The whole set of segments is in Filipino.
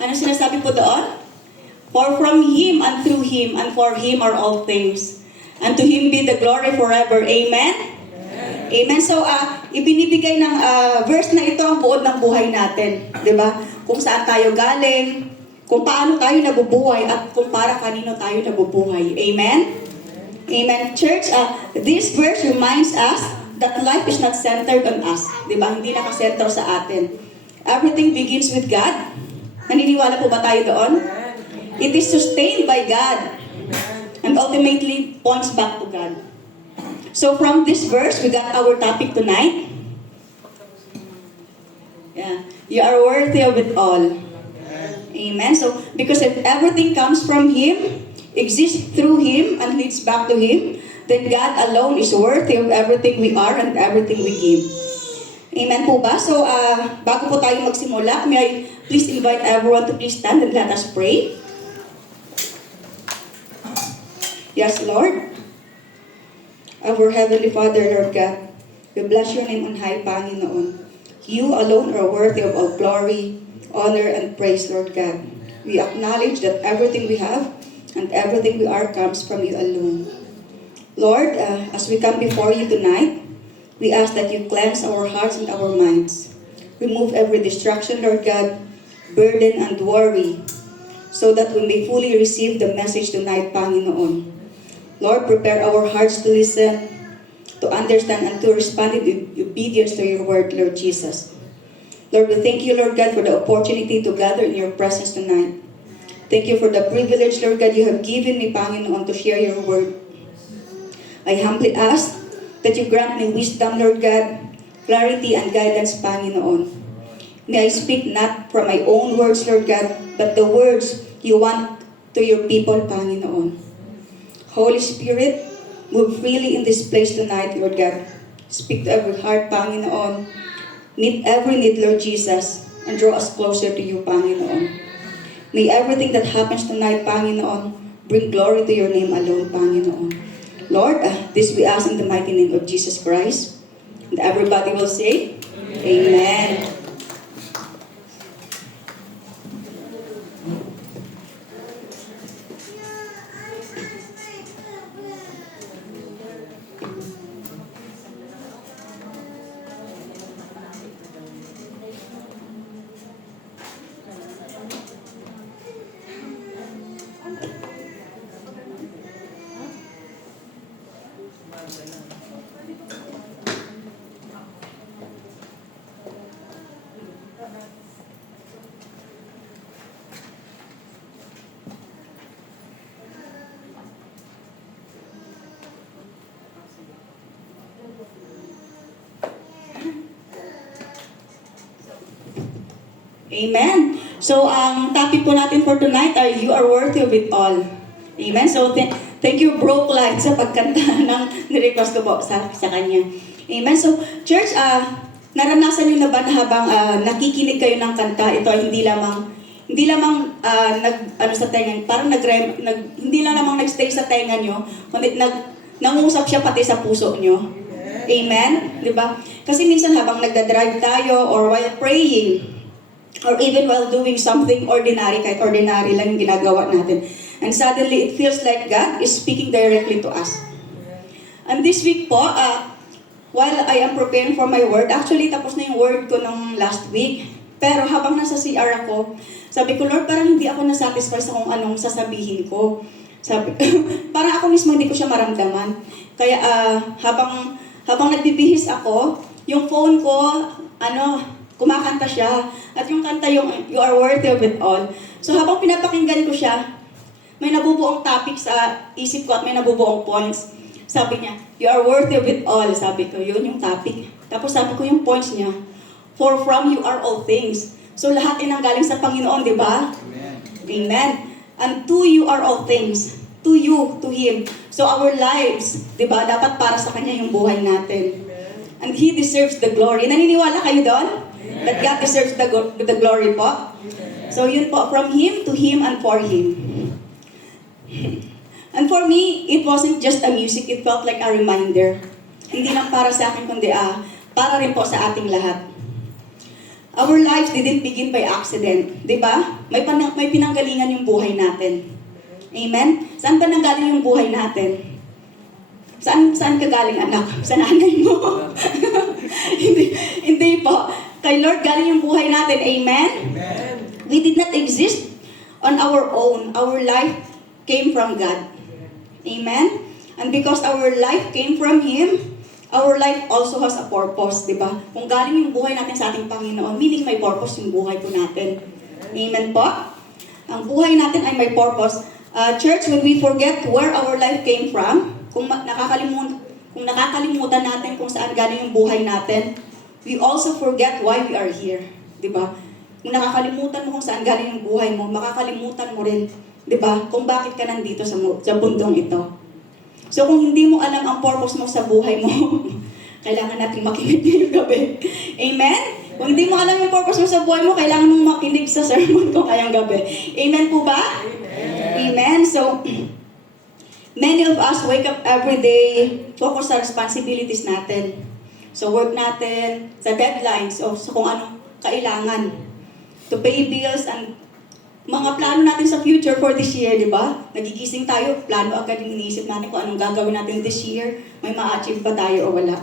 Ano sinasabi po doon? For from Him and through Him and for Him are all things. And to Him be the glory forever. Amen? Amen. So, ibinibigay ng verse na ito ang buod ng buhay natin. Diba? Kung saan tayo galing, kung paano tayo nabubuhay, at kung para kanino tayo nabubuhay. Amen? Amen. Church, this verse reminds us that life is not centered on us. Diba? Hindi nakasentro sa atin. Everything begins with God. Naniniwala po ba tayo doon? It is sustained by God. And ultimately points back to God. So from this verse, we got our topic tonight. Yeah. You are worthy of it all. Amen. So, because if everything comes from Him, exists through Him, and leads back to Him, then God alone is worthy of everything we are and everything we give. Amen po ba? So, bago po tayo magsimula, may I please invite everyone to please stand and let us pray. Yes, Lord. Our Heavenly Father, Lord God, we bless your name on high, Panginoon. You alone are worthy of all glory, honor, and praise, Lord God. We acknowledge that everything we have and everything we are comes from you alone. Lord, as we come before you tonight, we ask that you cleanse our hearts and our minds. Remove every distraction, Lord God, burden and worry, so that we may fully receive the message tonight, Panginoon. Lord, prepare our hearts to listen, to understand, and to respond in obedience to your word, Lord Jesus. Lord, we thank you, Lord God, for the opportunity to gather in your presence tonight. Thank you for the privilege, Lord God, you have given me, Panginoon, to share your word. I humbly ask that you grant me wisdom, Lord God, clarity and guidance, Panginoon. May I speak not from my own words, Lord God, but the words you want to your people, Panginoon. Holy Spirit, move freely in this place tonight, Lord God. Speak to every heart, Panginoon. Meet every need, Lord Jesus, and draw us closer to you, Panginoon. May everything that happens tonight, Panginoon, bring glory to your name alone, Panginoon. Lord, this we ask in the mighty name of Jesus Christ. And everybody will say, Amen. Amen. So, ang topic po natin for tonight are You Are Worthy of It All. Amen. So, thank you, Bro Clyde, sa pagkanta ng nirequest ko po sa kanya. Amen. So, church, naranasan niyo na ba na habang nakikinig kayo ng kanta, ito ay hindi lamang sa tenga, parang hindi lang lamang nagstay sa tenga niyo, kundi nangusap siya pati sa puso niyo. Amen. 'Di ba? Kasi minsan habang nagda-drive tayo or while praying, or even while doing something ordinary, kahit ordinary lang yung ginagawa natin. And suddenly, it feels like God is speaking directly to us. And this week po, while I am preparing for my word, actually tapos na yung word ko nung last week. Pero habang nasa CR ako, sabi ko, Lord, parang hindi ako nasatisfy sa kung anong sasabihin ko. Sabi, parang ako mismo hindi ko siya maramdaman. Kaya habang nagbibihis ako, yung phone ko, kumakanta siya. At yung kanta yung You Are Worthy of It All. So habang pinapakinggan ko siya, may nabubuong topic sa isip ko at may nabubuong points. Sabi niya, You Are Worthy of It All. Sabi ko, yun yung topic. Tapos sabi ko yung points niya, For from you are all things. So lahat ay nanggaling sa Panginoon, di ba? Amen. Amen. And to you are all things. To you, to Him. So our lives, di ba, dapat para sa Kanya yung buhay natin. And He deserves the glory. Naniniwala kayo doon? That God deserves the glory po. So yun po, from Him, to Him, and for Him. And for me, it wasn't just a music, it felt like a reminder. Hindi lang para sa akin, kundi para rin po sa ating lahat. Our lives didn't begin by accident. Di ba? May pinanggalingan yung buhay natin. Amen? Saan ba nanggaling yung buhay natin? Saan ka galing, anak? Sa nanay mo? hindi po. Kay Lord galing yung buhay natin. Amen? Amen. We did not exist on our own. Our life came from God. Amen? And because our life came from Him, our life also has a purpose, di ba? Kung galing yung buhay natin sa ating Panginoon, meaning may purpose yung buhay po natin. Amen po? Ang buhay natin ay may purpose. Church, when we forget where our life came from, kung nakakalimutan natin kung saan galing yung buhay natin, we also forget why we are here. Di ba? Kung nakakalimutan mo kung saan galing yung buhay mo, makakalimutan mo rin, di ba, kung bakit ka nandito sa bundong ito. So kung hindi mo alam ang purpose mo sa buhay mo, kailangan natin makinig ngayong gabi. Amen? Kung hindi mo alam yung purpose mo sa buhay mo, kailangan mong makinig sa sermon ko kayang gabi. Amen po ba? Amen. So, many of us wake up every day, focus sa responsibilities natin. So work natin, sa deadlines, o sa kung anong kailangan. To pay bills and mga plano natin sa future for this year, di ba? Nagigising tayo, plano agad yung iniisip natin kung anong gagawin natin this year, may ma-achieve ba tayo o wala.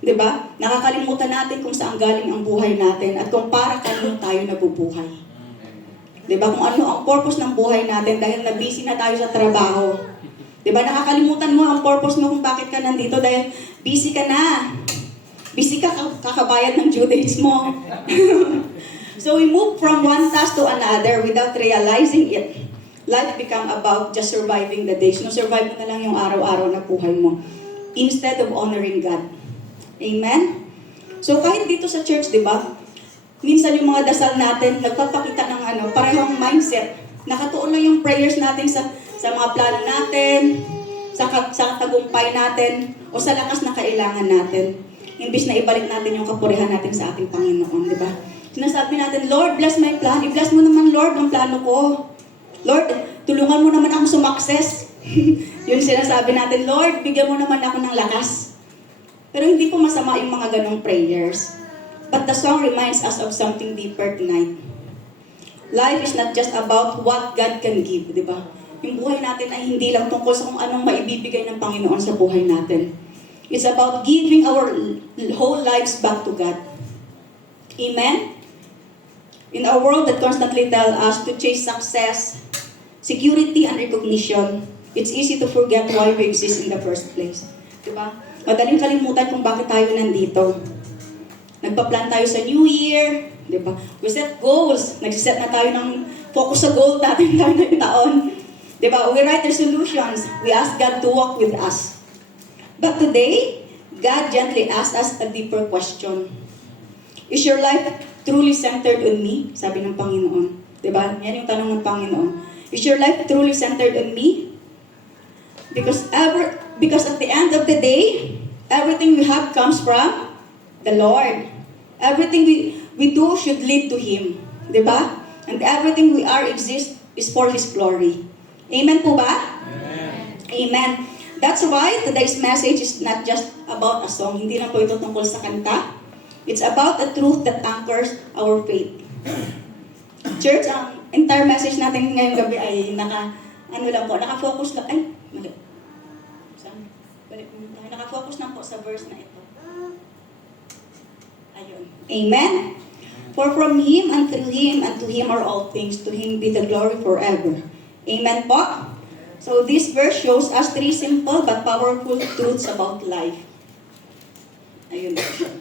Di ba? Nakakalimutan natin kung saan galing ang buhay natin at kung para kanino tayo nabubuhay. Di ba? Kung ano ang purpose ng buhay natin dahil na-busy na tayo sa trabaho. Di ba? Nakakalimutan mo ang purpose mo kung bakit ka nandito dahil busy ka na. Busy ka kakabayad ng due dates mo. So we move from one task to another without realizing it. Life become about just surviving the days. No, survive mo na lang yung araw-araw na buhay mo. Instead of honoring God. Amen? So kahit dito sa church, di ba? Minsan yung mga dasal natin, nagpapakita ng parehong mindset. Nakatuon lang yung prayers natin sa mga plano natin, sa tagumpay natin, o sa lakas na kailangan natin. Imbis na ibalik natin yung kapurihan natin sa ating Panginoon, di ba? Sinasabi natin, Lord, bless my plan. I-bless mo naman, Lord, ang plano ko. Lord, tulungan mo naman ako sumakses. Yun sinasabi natin, Lord, bigyan mo naman ako ng lakas. Pero hindi po masama yung mga ganong prayers. But the song reminds us of something deeper tonight. Life is not just about what God can give, di ba? Yung buhay natin ay hindi lang tungkol sa kung anong maibibigay ng Panginoon sa buhay natin. It's about giving our whole lives back to God. Amen? In a world that constantly tells us to chase success, security, and recognition, it's easy to forget why we exist in the first place. Diba? Madaling kalimutan kung bakit tayo nandito. Nagpa-plan tayo sa New Year, diba? We set goals. Nagsiset na tayo ng focus sa goal natin tayo ng taon. Diba? We write resolutions. We ask God to walk with us. But today, God gently asks us a deeper question. Is your life truly centered on me? Sabi ng Panginoon. Diba? Yan yung tanong ng Panginoon. Is your life truly centered on me? Because at the end of the day, everything we have comes from the Lord. Everything we do should lead to Him. Diba? And everything we are exist is for His glory. Amen po ba? Amen. Amen. That's why today's message is not just about a song. Hindi lang po ito tungkol sa kanta. It's about a truth that anchors our faith. Church, ang entire message natin ngayong gabi ay nakafocus lang. Ay, mali. Saan? Balik mo tayo. Nakafocus lang po sa verse na ito. Ayun. Amen? For from Him and through Him and to Him are all things. To Him be the glory forever. Amen po? So this verse shows us three simple but powerful truths about life. Ayun po siya.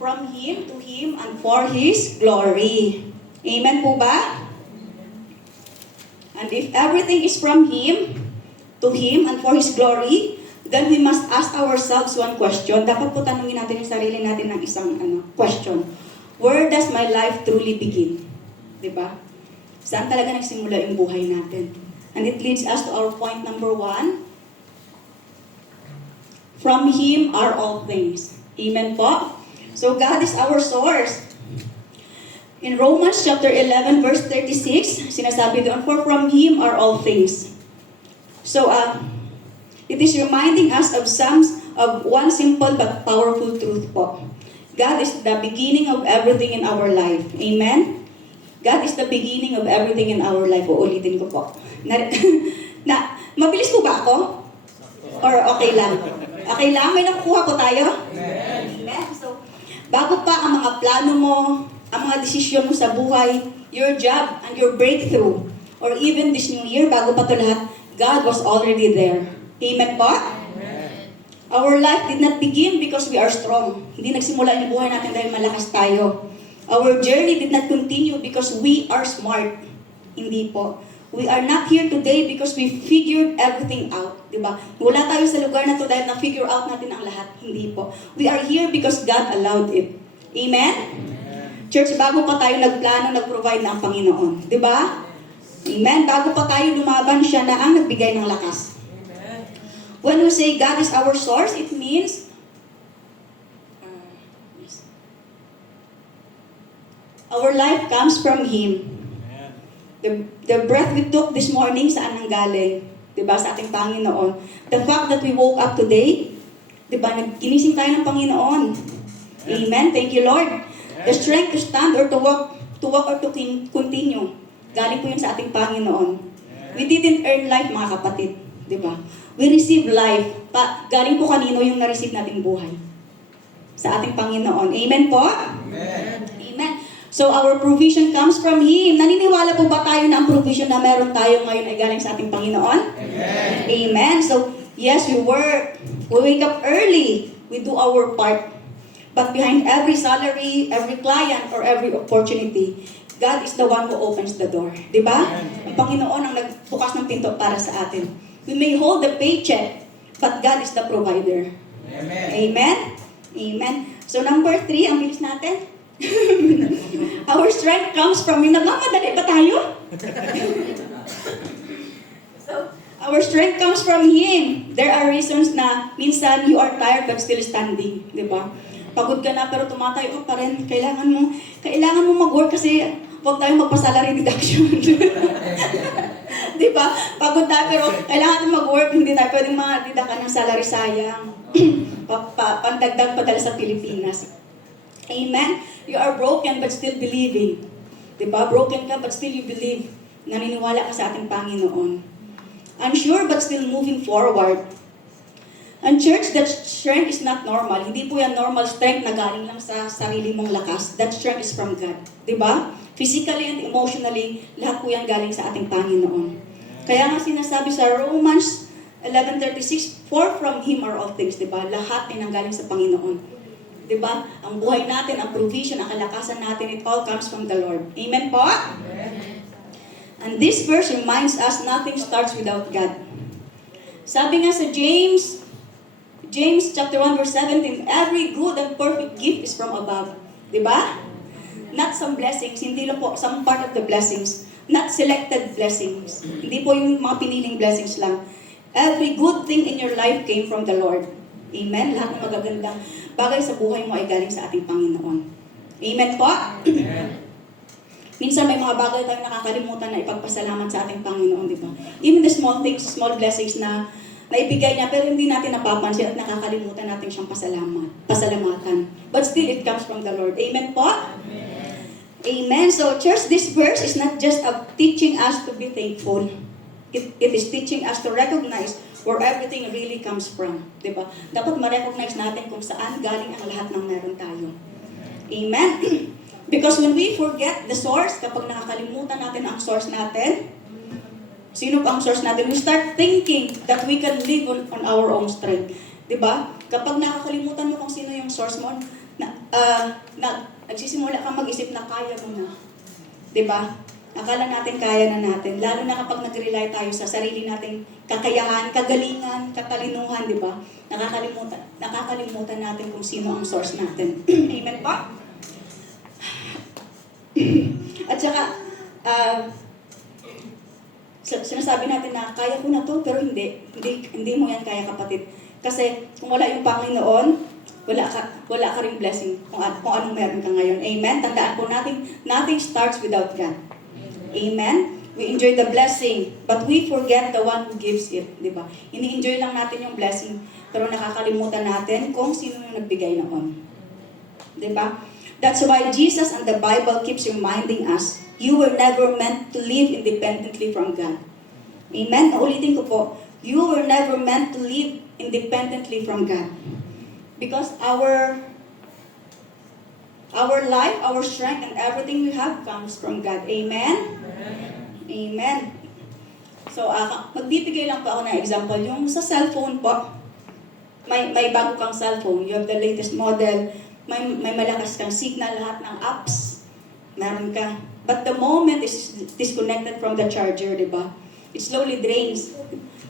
From Him, to Him, and for His glory. Amen po ba? And if everything is from Him, to Him, and for His glory, then we must ask ourselves one question. Dapat po tanungin natin yung sarili natin ng isang question. Where does my life truly begin? Diba? Saan talaga nagsimula yung buhay natin? And it leads us to our point number 1. From Him are all things. Amen po? So God is our source. In Romans chapter 11 verse 36, sinasabi doon, for from Him are all things. So it is reminding us of one simple but powerful truth po. God is the beginning of everything in our life. Amen? God is the beginning of everything in our life. Uulitin ko po. Mabilis po ba ako? Or okay lang? Okay lang? May nakukuha po tayo? Amen. So, bago pa ang mga plano mo, ang mga desisyon mo sa buhay, your job and your breakthrough, or even this new year, bago pa ito lahat, God was already there. Amen po? Our life did not begin because we are strong. Hindi nagsimula yung buhay natin dahil malakas tayo. Our journey did not continue because we are smart. Hindi po. We are not here today because we figured everything out. Diba? Wala tayo sa lugar na to dahil na-figure out natin ang lahat. Hindi po. We are here because God allowed it. Amen? Church, bago pa tayo nagplano, nag-provide na ang Panginoon. Diba? Amen? Bago pa tayo lumaban, siya na ang nagbigay ng lakas. When we say God is our source, it means our life comes from Him. The breath we took this morning, saan nang galing? Diba? Sa ating Panginoon. The fact that we woke up today, diba? Ginising tayo ng Panginoon. Amen? Thank you, Lord. The strength to stand or to walk or to continue. Galing po yun sa ating Panginoon. We didn't earn life, mga kapatid. Diba? We receive life. Galing po kanino yung na-receive nating buhay? Sa ating Panginoon. Amen po? Amen. Amen. So our provision comes from Him. Naniniwala po ba tayo na ang provision na meron tayo ngayon ay galing sa ating Panginoon? Amen. Amen. So, yes, we work. We wake up early. We do our part. But behind every salary, every client, or every opportunity, God is the one who opens the door. Diba? Ang Panginoon ang nagbukas ng pinto para sa atin. We may hold the paycheck, but God is the provider. Amen. Amen? Amen. So number 3, ang bilis natin. Our strength comes from Him. Nagmamadali ba tayo? So, our strength comes from Him. There are reasons na minsan you are tired but still standing. Diba? Pagod ka na pero tumatayo ka pa rin. Kailangan mo mag-work kasi huwag tayong magpa-salary deduction. Diba? Pagod tayo pero kailangan natin mag-work. Hindi tayo pwedeng ma-deduct ng salary, sayang. Pandagdag pa dala sa Pilipinas. Amen? You are broken but still believing. Diba? Broken ka but still you believe. Naniniwala ka sa ating Panginoon. Unsure but still moving forward. And church, that strength is not normal. Hindi po yan normal strength na galing lang sa sarili mong lakas. That strength is from God. Diba? Physically and emotionally, lahat po yan galing sa ating Panginoon. Kaya nga sinasabi sa Romans 11:36, for from Him are all things. Diba? Lahat ay nanggaling sa Panginoon. Diba? Ang buhay natin, ang provision, ang kalakasan natin, it all comes from the Lord. Amen po? Amen. And this verse reminds us nothing starts without God. Sabi nga sa James chapter 1 verse 17, every good and perfect gift is from above. Diba? Not some blessings, hindi lang po some part of the blessings. Not selected blessings. Hindi po yung mga piniling blessings lang. Every good thing in your life came from the Lord. Amen? Lahat ng magagandang bagay sa buhay mo ay galing sa ating Panginoon. Amen po? Amen. Minsan may mga bagay tayong nakakalimutan na ipagpasalamat sa ating Panginoon, di ba? Even the small things, small blessings na naibigay niya, pero hindi natin napapansin at nakakalimutan natin siyang pasalamatan. But still, it comes from the Lord. Amen po? Amen. Amen. So, church, this verse is not just teaching us to be thankful. It is teaching us to recognize where everything really comes from. Diba? Dapat ma-recognize natin kung saan galing ang lahat ng meron tayo. Amen? Because when we forget the source, kapag nakakalimutan natin ang source natin, sino pa ang source natin? We start thinking that we can live on our own strength. Diba? Kapag nakakalimutan mo kung sino yung source mo, nagsisimula ka mag-isip na kaya mo na. Diba? Akala natin kaya na natin. Lalo na kapag nag-rely tayo sa sarili nating kakayahan, kagalingan, katalinuhan, di ba? Nakakalimutan natin kung sino ang source natin. Amen pa? At saka, sinasabi natin na kaya ko na to, pero hindi mo yan kaya, kapatid. Kasi kung wala yung Panginoon, wala ka ring blessing kung anong meron ka ngayon. Amen? Tandaan po natin, nothing starts without God. Amen? We enjoy the blessing, but we forget the one who gives it. Diba? Ini-enjoy lang natin yung blessing, pero nakakalimutan natin kung sino yung nagbigay noon. Diba? That's why Jesus and the Bible keeps reminding us, you were never meant to live independently from God. Amen? Naulitin ko po, you were never meant to live independently from God. Because our life, our strength, and everything we have comes from God. Amen? Amen. So, magbibigay lang po ako ng example. Yung sa cellphone po, may bago kang cellphone. You have the latest model. May malakas kang signal, lahat ng apps. Meron ka. But the moment is disconnected from the charger, di ba? It slowly drains.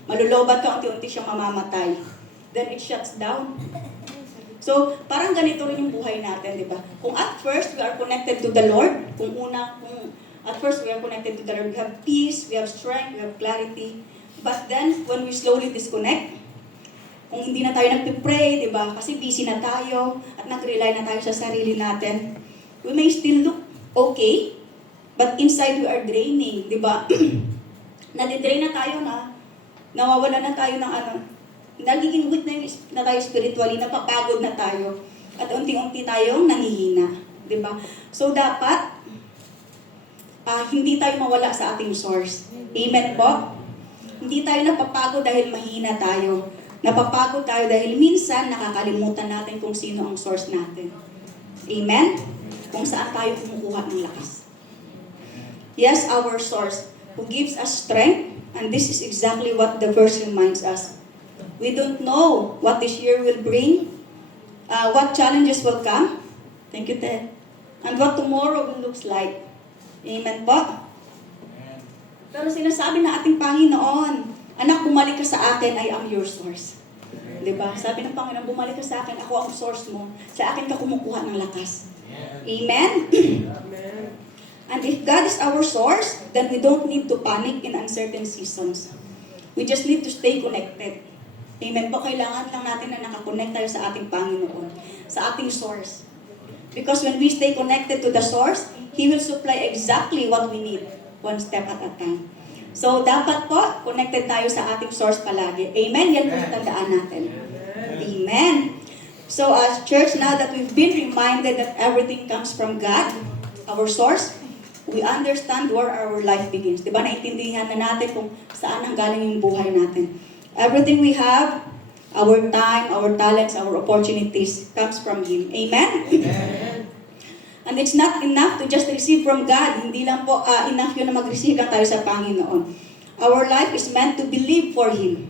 Malulobat ka, unti-unti siyang mamamatay. Then it shuts down. So, parang ganito rin yung buhay natin, di ba? Kung at first we are connected to the Lord, kung at first we are connected to the Lord, we have peace, we have strength, we have clarity. But then, when we slowly disconnect, kung hindi na tayo nagpipray, di ba? Kasi busy na tayo at nag-rely na tayo sa sarili natin. We may still look okay, but inside we are draining, di ba? Nadidrain na tayo na, nawawala na tayo ng nagiging weak na tayo spiritually, napapagod na tayo, at unti-unti tayong nangihina, di ba? So dapat, hindi tayo mawala sa ating source. Amen po? Hindi tayo napapagod dahil mahina tayo. Napapagod tayo dahil minsan nakakalimutan natin kung sino ang source natin. Amen? Kung saan tayo kumukuha ng lakas. Yes, our source who gives us strength, and this is exactly what the verse reminds us. We don't know what this year will bring, what challenges will come. Thank you, Ted. And what tomorrow will look like. Amen po? Pero sinasabi na ating Panginoon, anak, bumalik ka sa akin, I am your source. Diba? Sabi ng Panginoon, bumalik ka sa akin, ako ang source mo. Sa akin ka kumukuha ng lakas. Amen? And if God is our source, then we don't need to panic in uncertain seasons. We just need to stay connected. Amen po? Kailangan lang natin na nakakonect tayo sa ating Panginoon, sa ating source. Because when we stay connected to the source, He will supply exactly what we need, one step at a time. So, dapat po, connected tayo sa ating source palagi. Amen? Yan po tandaan natin. Amen. So, as church, now that we've been reminded that everything comes from God, our source, we understand where our life begins. Diba, naintindihan na natin kung saan ang galing yung buhay natin. Everything we have, our time, our talents, our opportunities, comes from Him. Amen? Amen. And it's not enough to just receive from God. Hindi lang po enough yun na mag-receive lang tayo sa Panginoon. Our life is meant to believe for Him.